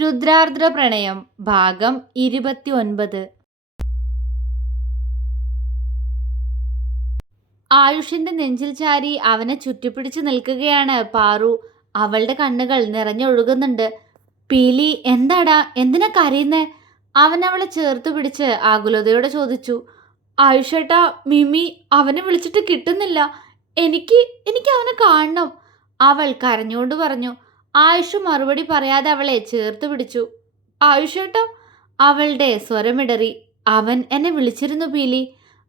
രുദ്രാർദ്ര പ്രണയം ഭാഗം 29. ആയുഷിന്റെ നെഞ്ചിൽ ചാരി അവനെ ചുറ്റിപ്പിടിച്ചു നിൽക്കുകയാണ് പാറു. അവളുടെ കണ്ണുകൾ നിറഞ്ഞൊഴുകുന്നുണ്ട്. പീലി, എന്താടാ, എന്തിനാ കരയുന്നേ? അവൻ അവളെ ചേർത്ത് പിടിച്ച് ആകുലതയോടെ ചോദിച്ചു. ആയുഷേട്ടാ, മിമി അവനെ വിളിച്ചിട്ട് കിട്ടുന്നില്ല. എനിക്ക് എനിക്ക് അവനെ കാണണം, അവൾ കരഞ്ഞുകൊണ്ട് പറഞ്ഞു. ആയുഷ് മറുപടി പറയാതെ അവളെ ചേർത്ത് പിടിച്ചു. ആയുഷേട്ടാ, അവളുടെ സ്വരമിടറി. അവൻ എന്നെ വിളിച്ചിരുന്നു പീലി.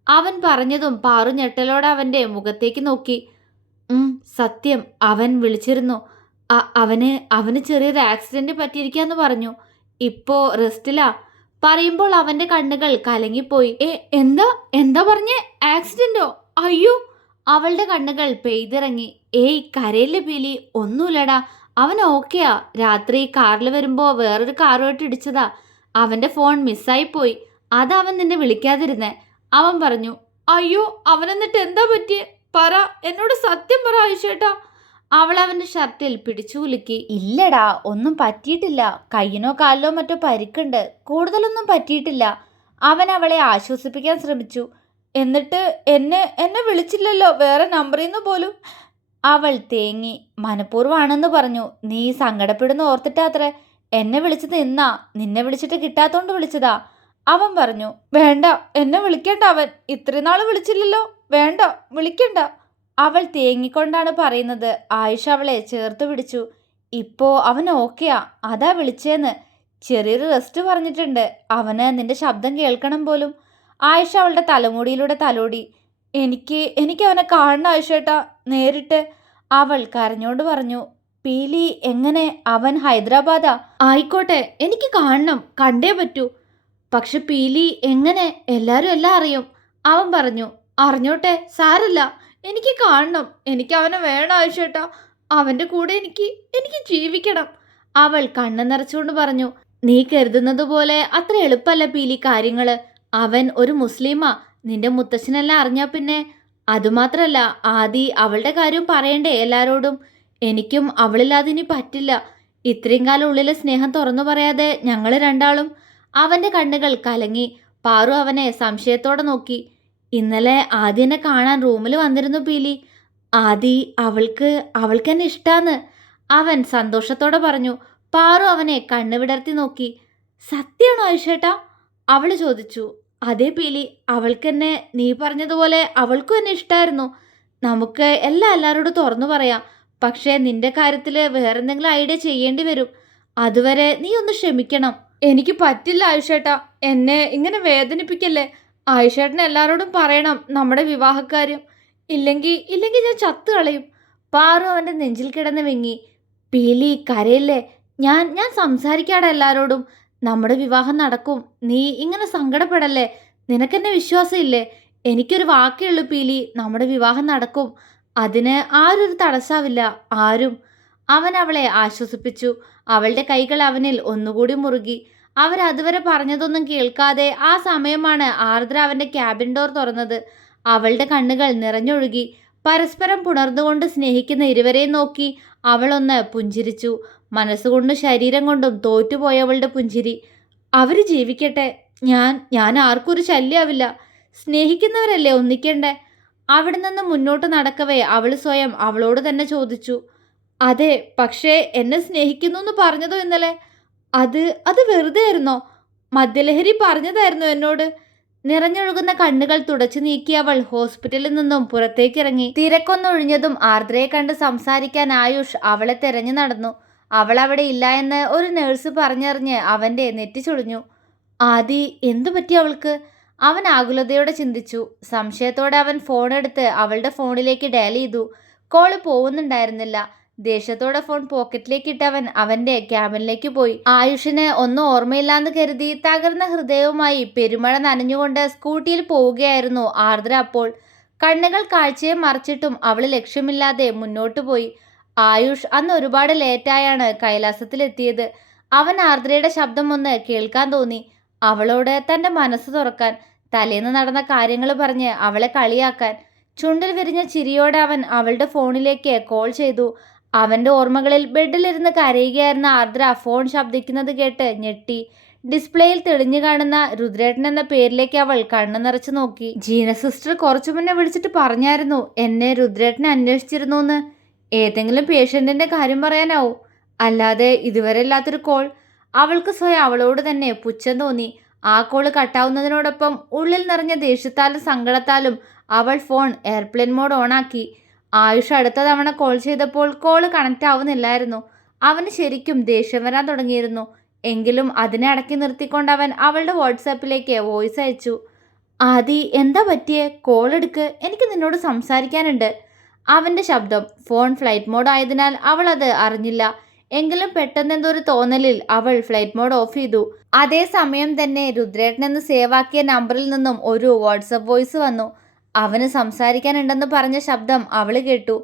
അവൻ പറഞ്ഞതും പാറു ഞെട്ടലോടെ അവന്റെ മുഖത്തേക്ക് നോക്കി. സത്യം, അവൻ വിളിച്ചിരുന്നു. അവന് അവന് ചെറിയൊരു ആക്സിഡന്റ് പറ്റിയിരിക്കാന്ന് പറഞ്ഞു. ഇപ്പോ റെസ്റ്റിലാ. പറയുമ്പോൾ അവന്റെ കണ്ണുകൾ കലങ്ങിപ്പോയി. എന്താ എന്താ പറഞ്ഞേ? ആക്സിഡന്റോ? അയ്യോ! അവളുടെ കണ്ണുകൾ പെയ്തിറങ്ങി. കരയില്ലേ പീലി, ഒന്നുമില്ലടാ, അവൻ ഓക്കെയാ. രാത്രി കാറിൽ വരുമ്പോ വേറൊരു കാറുമായിട്ട് ഇടിച്ചതാ. അവന്റെ ഫോൺ മിസ്സായിപ്പോയി. അതാ അവൻ നിന്നെ വിളിക്കാതിരുന്നേ, അവൻ പറഞ്ഞു. അയ്യോ, അവനെന്നിട്ട് എന്താ പറ്റിയേ? പറ, എന്നോട് സത്യം പറ ആയിഷേട്ടാ. അവൾ അവന്റെ ഷർട്ടിൽ പിടിച്ചു കുലുക്കി. ഇല്ലടാ, ഒന്നും പറ്റിയിട്ടില്ല. കയ്യിനോ കാലിലോ മറ്റോ പരിക്കുണ്ട്, കൂടുതലൊന്നും പറ്റിയിട്ടില്ല. അവൻ അവളെ ആശ്വസിപ്പിക്കാൻ ശ്രമിച്ചു. എന്നിട്ട് എന്നെ എന്നെ വിളിച്ചില്ലല്ലോ വേറെ നമ്പറിൽ നിന്ന് പോലും. അവൾ തേങ്ങി. മനഃപൂർവ്വമാണെന്ന് പറഞ്ഞു. നീ സങ്കടപ്പെടുന്ന ഓർത്തിട്ടാത്രേ എന്നെ വിളിച്ചത്. ഇന്നാ നിന്നെ വിളിച്ചിട്ട് കിട്ടാത്തോണ്ട് വിളിച്ചതാ, അവൻ പറഞ്ഞു. വേണ്ട, എന്നെ വിളിക്കണ്ട. അവൻ ഇത്രയും നാൾ വിളിച്ചില്ലല്ലോ, വേണ്ട, വിളിക്കണ്ട. അവൾ തേങ്ങിക്കൊണ്ടാണ് പറയുന്നത്. ആയിഷ അവളെ ചേർത്ത് പിടിച്ചു. ഇപ്പോ അവൻ ഓക്കെയാ, അതാ വിളിച്ചേന്ന്. ചെറിയൊരു റെസ്റ്റ് പറഞ്ഞിട്ടുണ്ട്. അവന് നിന്റെ ശബ്ദം കേൾക്കണം പോലും. ആയിഷ അവളുടെ തലമുടിയിലൂടെ തലോടി. എനിക്ക് അവനെ കാണണം ആയിഷേട്ടാ, നേരിട്ട്, അവൾ കരഞ്ഞോണ്ട് പറഞ്ഞു. പീലി, എങ്ങനെ? അവൻ ഹൈദരാബാദാ. ആയിക്കോട്ടെ, എനിക്ക് കാണണം, കണ്ടേ പറ്റൂ. പക്ഷെ പീലി, എങ്ങനെ? എല്ലാരും എല്ലാം അറിയും, അവൻ പറഞ്ഞു. അറിഞ്ഞോട്ടെ, സാരല്ല, എനിക്ക് കാണണം. എനിക്ക് അവനെ വേണം ആയിഷേട്ടാ. അവന്റെ കൂടെ എനിക്ക് എനിക്ക് ജീവിക്കണം, അവൾ കണ്ണു നിറച്ചുകൊണ്ട് പറഞ്ഞു. നീ കരുതുന്നത് പോലെ അത്ര എളുപ്പല്ല പീലി കാര്യങ്ങള്. അവൻ ഒരു മുസ്ലിമാ. നിന്റെ മുത്തച്ഛനെല്ലാം അറിഞ്ഞാ പിന്നെ. അതുമാത്രല്ല, ആദി അവളുടെ കാര്യം പറയണ്ടേ എല്ലാരോടും. എനിക്കും അവളില്ലാതെ ഇനി പറ്റില്ല. ഇത്രയും കാലം ഉള്ളിലെ സ്നേഹം തുറന്നു പറയാതെ ഞങ്ങള് രണ്ടാളും. അവന്റെ കണ്ണുകൾ കലങ്ങി. പാറു അവനെ സംശയത്തോടെ നോക്കി. ഇന്നലെ ആദി എന്നെ കാണാൻ റൂമിൽ വന്നിരുന്നു പീലി. ആദി അവൾക്ക് എന്നെ ഇഷ്ടാന്ന്, അവൻ സന്തോഷത്തോടെ പറഞ്ഞു. പാറു അവനെ കണ്ണു വിടർത്തി നോക്കി. സത്യമാണോ ആയിഷേട്ടാ? അവള് ചോദിച്ചു. അതേ പീലി, അവൾക്കെന്നെ നീ പറഞ്ഞതുപോലെ അവൾക്കും എന്നെ ഇഷ്ടായിരുന്നു. നമുക്ക് എല്ലാരോടും തുറന്നു പറയാം. പക്ഷേ നിന്റെ കാര്യത്തിൽ വേറെന്തെങ്കിലും ഐഡിയ ചെയ്യേണ്ടി വരും. അതുവരെ നീ ഒന്ന് ക്ഷമിക്കണം. എനിക്ക് പറ്റില്ല ആയിഷേട്ടാ, എന്നെ ഇങ്ങനെ വേദനിപ്പിക്കല്ലേ. ആയിഷേട്ടന് എല്ലാരോടും പറയണം നമ്മുടെ വിവാഹക്കാര്യം. ഇല്ലെങ്കിൽ ഞാൻ ചത്തു കളയും. പാറു അവന്റെ നെഞ്ചിൽ കിടന്ന് വിങ്ങി. പീലി, കരയില്ലേ. ഞാൻ സംസാരിക്കാടെ എല്ലാരോടും. നമ്മുടെ വിവാഹം നടക്കും. നീ ഇങ്ങനെ സങ്കടപ്പെടല്ലേ. നിനക്കെന്നെ വിശ്വാസമില്ലേ? എനിക്കൊരു വാക്കേ ഉള്ളൂ പീലി, നമ്മുടെ വിവാഹം നടക്കും. അതിന് ആരൊരു തടസ്സാവില്ല, ആരും. അവൻ അവളെ ആശ്വസിപ്പിച്ചു. അവളുടെ കൈകൾ അവനിൽ ഒന്നുകൂടി മുറുകി. അവരതുവരെ പറഞ്ഞതൊന്നും കേൾക്കാതെ ആ സമയമാണ് ആർദ്ര അവന്റെ ക്യാബിൻ ഡോർ തുറന്നത്. അവളുടെ കണ്ണുകൾ നിറഞ്ഞൊഴുകി. പരസ്പരം പുണർന്നുകൊണ്ട് സ്നേഹിക്കുന്ന ഇരുവരെയും നോക്കി അവളൊന്ന് പുഞ്ചിരിച്ചു. മനസ്സുകൊണ്ടും ശരീരം കൊണ്ടും തോറ്റുപോയവളുടെ പുഞ്ചിരി. അവര് ജീവിക്കട്ടെ. ഞാൻ ആർക്കും ഒരു ശല്യാവില്ല. സ്നേഹിക്കുന്നവരല്ലേ ഒന്നിക്കണ്ടേ. അവിടെ നിന്ന് മുന്നോട്ട് നടക്കവേ അവൾ സ്വയം അവളോട് തന്നെ ചോദിച്ചു. അതെ, പക്ഷേ എന്നെ സ്നേഹിക്കുന്നു എന്ന് പറഞ്ഞതോ ഇന്നലെ? അത് വെറുതെ ആയിരുന്നോ? മദ്യലഹരി പറഞ്ഞതായിരുന്നു എന്നോട്. നിറഞ്ഞൊഴുകുന്ന കണ്ണുകൾ തുടച്ചു നീക്കി അവൾ ഹോസ്പിറ്റലിൽ നിന്നും പുറത്തേക്കിറങ്ങി. തിരക്കൊന്നൊഴിഞ്ഞതും ആർദ്രയെ കണ്ട് സംസാരിക്കാൻ ആയുഷ് അവളെ തെരഞ്ഞു നടന്നു. അവൾ അവിടെ ഇല്ല എന്ന് ഒരു നേഴ്സ് പറഞ്ഞറിഞ്ഞ് അവന്റെ നെറ്റി ചുളിഞ്ഞു. ആദി, എന്തു പറ്റി അവൾക്ക്? അവൻ ആകുലതയോടെ ചിന്തിച്ചു. സംശയത്തോടെ അവൻ ഫോൺ എടുത്ത് അവളുടെ ഫോണിലേക്ക് ഡയൽ ചെയ്തു. കോള് പോകുന്നുണ്ടായിരുന്നില്ല. ദേഷ്യത്തോടെ ഫോൺ പോക്കറ്റിലേക്ക് ഇട്ടവൻ അവന്റെ ക്യാബിനിലേക്ക് പോയി. ആയുഷിന് ഒന്നും ഓർമ്മയില്ലാന്ന് കരുതി തകർന്ന ഹൃദയവുമായി പെരുമഴ നനഞ്ഞുകൊണ്ട് സ്കൂട്ടിയിൽ പോവുകയായിരുന്നു ആർദ്ര. അപ്പോൾ കണ്ണുകൾ കാഴ്ചയെ മറച്ചിട്ടും അവള് ലക്ഷ്യമില്ലാതെ മുന്നോട്ടു പോയി. ആയുഷ് അന്ന് ഒരുപാട് ലേറ്റായാണ് കൈലാസത്തിലെത്തിയത്. അവൻ ആർദ്രയുടെ ശബ്ദം ഒന്ന് കേൾക്കാൻ തോന്നി. അവളോട് തന്റെ മനസ്സ് തുറക്കാൻ, തലേന്ന് നടന്ന കാര്യങ്ങൾ പറഞ്ഞ് അവളെ കളിയാക്കാൻ. ചുണ്ടിൽ വിരിഞ്ഞ ചിരിയോടെ അവൻ അവളുടെ ഫോണിലേക്ക് കോൾ ചെയ്തു. അവന്റെ ഓർമ്മകളിൽ ബെഡിലിരുന്ന് കരയുകയായിരുന്ന ആർദ്ര ഫോൺ ശബ്ദിക്കുന്നത് കേട്ട് ഞെട്ടി. ഡിസ്പ്ലേയിൽ തെളിഞ്ഞു കാണുന്ന രുദ്രേട്ടൻ എന്ന പേരിലേക്ക് അവൾ കണ്ണു നിറച്ചു നോക്കി. ജീന സിസ്റ്റർ കുറച്ചു മുന്നേ വിളിച്ചിട്ട് പറഞ്ഞായിരുന്നു എന്നെ രുദ്രേട്ടനെ അന്വേഷിച്ചിരുന്നു. ഏതെങ്കിലും പേഷ്യന്റിന്റെ കാര്യം പറയാനാവും, അല്ലാതെ ഇതുവരെ ഇല്ലാത്തൊരു കോൾ. അവൾക്ക് സ്വയം അവളോട് തന്നെ പുച്ഛം തോന്നി. ആ കോള് കട്ടാവുന്നതിനോടൊപ്പം ഉള്ളിൽ നിറഞ്ഞ ദേഷ്യത്താലും സങ്കടത്താലും അവൾ ഫോൺ എയർപ്ലെയിൻ മോഡ് ഓണാക്കി. ആയുഷ് അടുത്ത തവണ കോൾ ചെയ്തപ്പോൾ കോള് കണക്റ്റ് ആവുന്നില്ലായിരുന്നു. അവന് ശരിക്കും ദേഷ്യം വരാൻ തുടങ്ങിയിരുന്നു. എങ്കിലും അതിനെ അടക്കി നിർത്തിക്കൊണ്ട് അവൻ അവളുടെ വാട്സാപ്പിലേക്ക് വോയിസ് അയച്ചു. ആദി, എന്താ പറ്റിയേ? കോൾ എടുക്ക്, എനിക്ക് നിന്നോട് സംസാരിക്കാനുണ്ട്. അവന്റെ ശബ്ദം. ഫോൺ ഫ്ലൈറ്റ് മോഡ് ആയതിനാൽ അവൾ അത് അറിഞ്ഞില്ല. എങ്കിലും പെട്ടെന്ന് എന്തൊരു തോന്നലിൽ അവൾ ഫ്ലൈറ്റ് മോഡ് ഓഫ് ചെയ്തു. അതേസമയം തന്നെ രുദ്രേട്ടൻ എന്ന് സേവ് ആക്കിയ നമ്പറിൽ നിന്നും ഒരു വാട്സപ്പ് വോയിസ് വന്നു. അവന് സംസാരിക്കാനുണ്ടെന്ന് പറഞ്ഞ ശബ്ദം അവൾ കേട്ടു.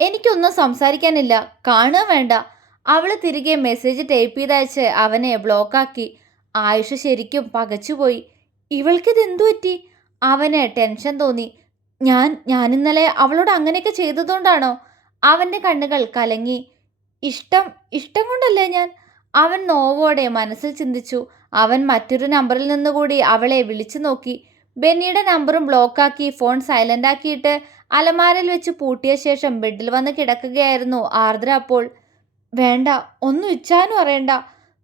എനിക്കൊന്നും സംസാരിക്കാനില്ല, കാണുക വേണ്ട. അവൾ തിരികെ മെസ്സേജ് ടൈപ്പ് ചെയ്തയച്ച് അവനെ ബ്ലോക്കാക്കി. ആയുഷ് ശരിക്കും പകച്ചുപോയി. ഇവൾക്കിത് എന്തു പറ്റി? അവന് ടെൻഷൻ തോന്നി. ഞാൻ ഇന്നലെ അവളോട് അങ്ങനെയൊക്കെ ചെയ്തതുകൊണ്ടാണോ? അവൻ്റെ കണ്ണുകൾ കലങ്ങി. ഇഷ്ടം കൊണ്ടല്ലേ ഞാൻ? അവൻ നോവോടെ മനസ്സിൽ ചിന്തിച്ചു. അവൻ മറ്റൊരു നമ്പറിൽ നിന്നുകൂടി അവളെ വിളിച്ചു നോക്കി. ബെന്നിയുടെ നമ്പറും ബ്ലോക്കാക്കി ഫോൺ സൈലന്റ് ആക്കിയിട്ട് അലമാരയിൽ വെച്ച് പൂട്ടിയ ശേഷം ബെഡിൽ വന്ന് കിടക്കുകയായിരുന്നു ആർദ്ര. അപ്പോൾ വേണ്ട, ഒന്നും ഇച്ഛാനും അറിയണ്ട.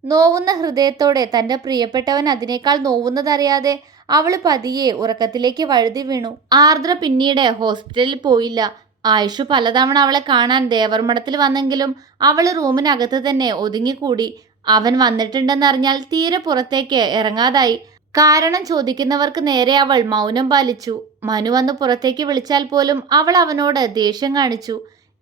നോവുന്ന ഹൃദയത്തോടെ തൻ്റെ പ്രിയപ്പെട്ടവൻ അതിനേക്കാൾ നോവുന്നതറിയാതെ അവൾ പതിയെ ഉറക്കത്തിലേക്ക് വഴുതി വീണു. ആർദ്ര പിന്നീട് ഹോസ്പിറ്റലിൽ പോയില്ല. ആയുഷ് പലതവണ അവളെ കാണാൻ ദേവർമഠത്തിൽ വന്നെങ്കിലും അവൾ റൂമിനകത്ത് തന്നെ ഒതുങ്ങിക്കൂടി. അവൻ വന്നിട്ടുണ്ടെന്നറിഞ്ഞാൽ തീരെ പുറത്തേക്ക് ഇറങ്ങാതായി. കാരണം ചോദിക്കുന്നവർക്ക് നേരെ അവൾ മൗനം പാലിച്ചു. മനു വന്ന് പുറത്തേക്ക് വിളിച്ചാൽ പോലും അവൾ അവനോട് ദേഷ്യം കാണിച്ചു.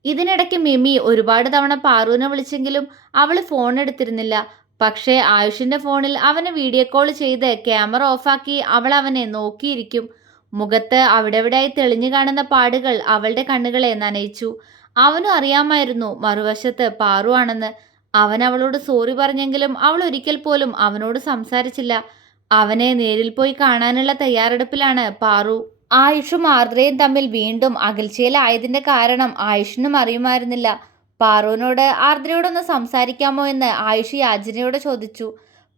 ഇതിനിടയ്ക്ക് മിമി ഒരുപാട് തവണ പാറുവിനെ വിളിച്ചെങ്കിലും അവൾ ഫോൺ എടുത്തിരുന്നില്ല. പക്ഷേ ആയുഷിന്റെ ഫോണിൽ അവനെ വീഡിയോ കോൾ ചെയ്ത് ക്യാമറ ഓഫാക്കി അവൾ അവനെ നോക്കിയിരിക്കും. മുഖത്ത് അവിടെവിടെയായി തെളിഞ്ഞു കാണുന്ന പാടുകൾ അവളുടെ കണ്ണുകളെ നനയിച്ചു. അവനും അറിയാമായിരുന്നു മറുവശത്ത് പാറു ആണെന്ന്. അവൻ അവളോട് സോറി പറഞ്ഞെങ്കിലും അവൾ ഒരിക്കൽ പോലും അവനോട് സംസാരിച്ചില്ല. അവനെ നേരിൽ പോയി കാണാനുള്ള തയ്യാറെടുപ്പിലാണ് പാറു. ആയുഷും ആർദ്രയും തമ്മിൽ വീണ്ടും അകൽച്ചയിലായതിന്റെ കാരണം ആയുഷിനും അറിയുമായിരുന്നില്ല. പാറുവിനോട് ആർദ്രയോടൊന്ന് സംസാരിക്കാമോ എന്ന് ആയുഷ് യാചനയോട് ചോദിച്ചു.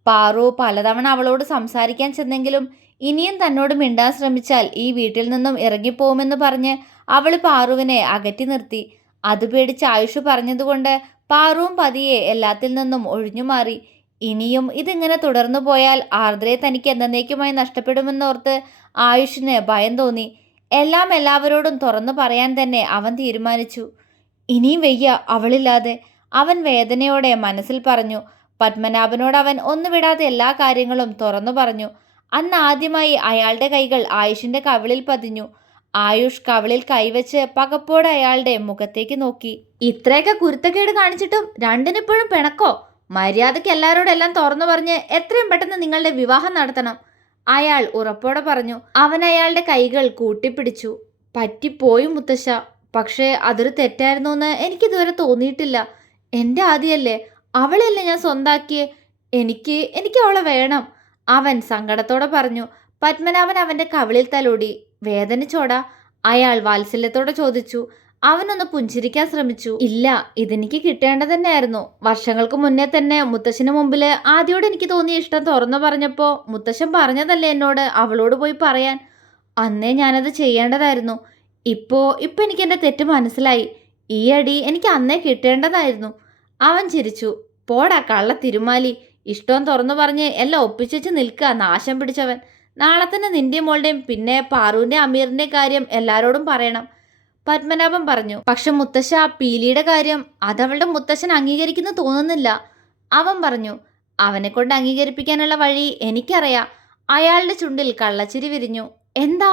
പാറു പലതവണ അവളോട് സംസാരിക്കാൻ ചെന്നെങ്കിലും ഇനിയും തന്നോട് മിണ്ടാൻ ശ്രമിച്ചാൽ ഈ വീട്ടിൽ നിന്നും ഇറങ്ങിപ്പോകുമെന്ന് പറഞ്ഞ് അവൾ പാറുവിനെ അകറ്റി നിർത്തി. അത് പേടിച്ച് ആയുഷ് പറഞ്ഞതുകൊണ്ട് പാറുവും പതിയെ എല്ലാത്തിൽ നിന്നും ഒഴിഞ്ഞുമാറി. ഇനിയും ഇതിങ്ങനെ തുടർന്നു പോയാൽ ആർദ്രയെ തനിക്ക് എന്നേക്കുമായി നഷ്ടപ്പെടുമെന്നോർത്ത് ആയുഷിന് ഭയം തോന്നി. എല്ലാം എല്ലാവരോടും തുറന്നു പറയാൻ തന്നെ അവൻ തീരുമാനിച്ചു. ഇനിയും വയ്യ അവളില്ലാതെ, അവൻ വേദനയോടെ മനസ്സിൽ പറഞ്ഞു. പത്മനാഭനോട് അവൻ ഒന്നുവിടാതെ എല്ലാ കാര്യങ്ങളും തുറന്നു പറഞ്ഞു. അന്ന് ആദ്യമായി അയാളുടെ കൈകൾ ആയുഷിന്റെ കവിളിൽ പതിഞ്ഞു. ആയുഷ് കവിളിൽ കൈവച്ച് പകപ്പോടെ അയാളുടെ മുഖത്തേക്ക് നോക്കി. ഇത്രയൊക്കെ കുരുത്തക്കേട് കാണിച്ചിട്ടും രണ്ടിനിപ്പോഴും പിണക്കോ? മര്യാദയ്ക്ക് എല്ലാവരോടെല്ലാം തുറന്നു പറഞ്ഞ് എത്രയും പെട്ടെന്ന് നിങ്ങളുടെ വിവാഹം നടത്തണം, അയാൾ ഉറപ്പോടെ പറഞ്ഞു. അവൻ അയാളുടെ കൈകൾ കൂട്ടിപ്പിടിച്ചു. പറ്റിപ്പോയി മുത്തശ്ശ, പക്ഷേ അതൊരു തെറ്റായിരുന്നു എന്ന് എനിക്കിതുവരെ തോന്നിയിട്ടില്ല. എൻ്റെ ആദ്യമല്ലേ, അവളല്ലേ ഞാൻ സ്വന്താക്കിയേ. എനിക്ക് അവളെ വേണം, അവൻ സങ്കടത്തോടെ പറഞ്ഞു. പത്മനാഭൻ അവൻ്റെ കവിളിൽ തലോടി. വേദനിച്ചോടാ, അയാൾ വാത്സല്യത്തോടെ ചോദിച്ചു. അവനൊന്ന് പുഞ്ചിരിക്കാൻ ശ്രമിച്ചു. ഇല്ല, ഇതെനിക്ക് കിട്ടേണ്ടത് തന്നെയായിരുന്നു. വർഷങ്ങൾക്ക് മുന്നേ തന്നെ മുത്തശ്ശന് മുമ്പിൽ ആദ്യോട് എനിക്ക് തോന്നിയ ഇഷ്ടം തുറന്നു പറഞ്ഞപ്പോൾ മുത്തശ്ശൻ പറഞ്ഞതല്ലേ എന്നോട് അവളോട് പോയി പറയാൻ. അന്നേ ഞാനത് ചെയ്യേണ്ടതായിരുന്നു. ഇപ്പോ എനിക്ക് എൻ്റെ തെറ്റ് മനസ്സിലായി. ഈ അടി എനിക്ക് അന്നേ കിട്ടേണ്ടതായിരുന്നു. അവൻ ചിരിച്ചു. പോടാ കള്ള തിരുമാലി, ഇഷ്ടം തുറന്നു പറഞ്ഞ് എല്ലാം ഒപ്പിച്ചു നിൽക്കുക നാശം പിടിച്ചവൻ. നാളെ തന്നെ നിന്റെ മോളുടെയും പിന്നെ പാറുവിൻ്റെ അമീറിൻ്റെ കാര്യം എല്ലാവരോടും പറയണം, പത്മനാഭൻ പറഞ്ഞു. പക്ഷെ മുത്തശ്ശ, പീലിയുടെ കാര്യം അതവളുടെ മുത്തശ്ശൻ അംഗീകരിക്കുന്നു തോന്നുന്നില്ല, അവൻ പറഞ്ഞു. അവനെ കൊണ്ട് അംഗീകരിപ്പിക്കാനുള്ള വഴി എനിക്കറിയാം. അയാളുടെ ചുണ്ടിൽ കള്ളച്ചിരി വിരിഞ്ഞു. എന്താ?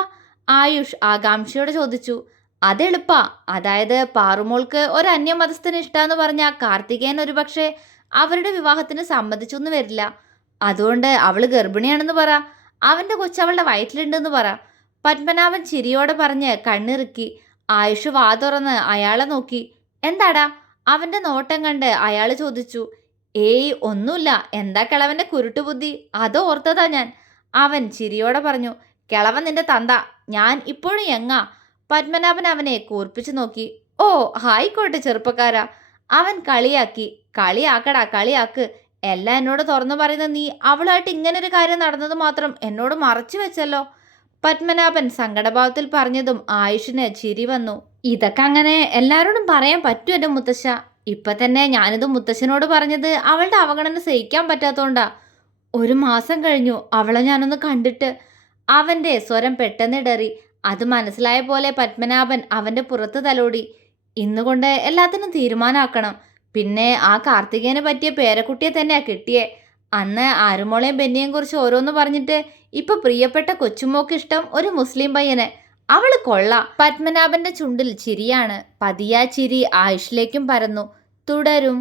ആയുഷ് ആകാംക്ഷയോടെ ചോദിച്ചു. അതെളുപ്പാ. അതായത് പാറുമോൾക്ക് ഒരു അന്യമതസ്ഥന് ഇഷ്ടാന്ന് പറഞ്ഞാൽ കാർത്തികേയൻ ഒരുപക്ഷെ അവരുടെ വിവാഹത്തിന് സമ്മതിച്ചൊന്നും വരില്ല. അതുകൊണ്ട് അവള് ഗർഭിണിയാണെന്ന് പറ, അവന്റെ കൊച്ചവളുടെ വയറ്റിലുണ്ടെന്ന് പറ, പത്മനാഭൻ ചിരിയോടെ പറഞ്ഞ് കണ്ണിറുക്കി. ആയുഷ് വാ തുറന്ന് അയാളെ നോക്കി. എന്താടാ? അവന്റെ നോട്ടം കണ്ട് അയാൾ ചോദിച്ചു. ഏയ് ഒന്നുമില്ല. എന്താ കിളവന്റെ കുരുട്ടുബുദ്ധി, അത് ഓർത്തതാ ഞാൻ, അവൻ ചിരിയോടെ പറഞ്ഞു. കിളവൻ നിന്റെ തന്ത, ഞാൻ ഇപ്പോഴും യങ്ങാ. പത്മനാഭൻ അവനെ കൂർപ്പിച്ചു നോക്കി. ഓ ആയിക്കോട്ടെ ചെറുപ്പക്കാരാ, അവൻ കളിയാക്കി. കളിയാക്കടാ കളിയാക്ക്. എല്ലാം എന്നോട് തുറന്നു പറയുന്ന നീ അവളുമായിട്ട് ഇങ്ങനൊരു കാര്യം നടന്നത് മാത്രം എന്നോട് മറച്ചു വെച്ചല്ലോ. പത്മനാഭൻ സങ്കടഭാവത്തിൽ പറഞ്ഞതും ആയുഷിന് ചിരി വന്നു. ഇതൊക്കെ അങ്ങനെ എല്ലാവരോടും പറയാൻ പറ്റും എൻ്റെ മുത്തശ്ശ. ഇപ്പൊ തന്നെ ഞാനിത് മുത്തശ്ശനോട് പറഞ്ഞത് അവളുടെ അവഗണന സഹിക്കാൻ പറ്റാത്തോണ്ടാ. 1 മാസം കഴിഞ്ഞു അവളെ ഞാനൊന്ന് കണ്ടിട്ട്. അവന്റെ സ്വരം പെട്ടെന്നിടറി. അത് മനസ്സിലായ പോലെ പത്മനാഭൻ അവന്റെ പുറത്ത് തലോടി. ഇന്നുകൊണ്ട് എല്ലാത്തിനും തീരുമാനാക്കണം. പിന്നെ ആ കാർത്തികേയന് പറ്റിയ പേരക്കുട്ടിയെ തന്നെയാ കിട്ടിയേ. അന്ന് ആരുമോളെയും ബെന്നിയെയും കുറിച്ച് ഓരോന്ന് പറഞ്ഞിട്ട് ഇപ്പൊ പ്രിയപ്പെട്ട കൊച്ചുമോക്ക് ഇഷ്ടം ഒരു മുസ്ലിം പയ്യനെ. അവള് കൊള്ളാം. പത്മനാഭന്റെ ചുണ്ടിൽ ചിരിയാണ്. പതിയാ ചിരി ആയുഷിലേക്കും പരന്നു. തുടരും.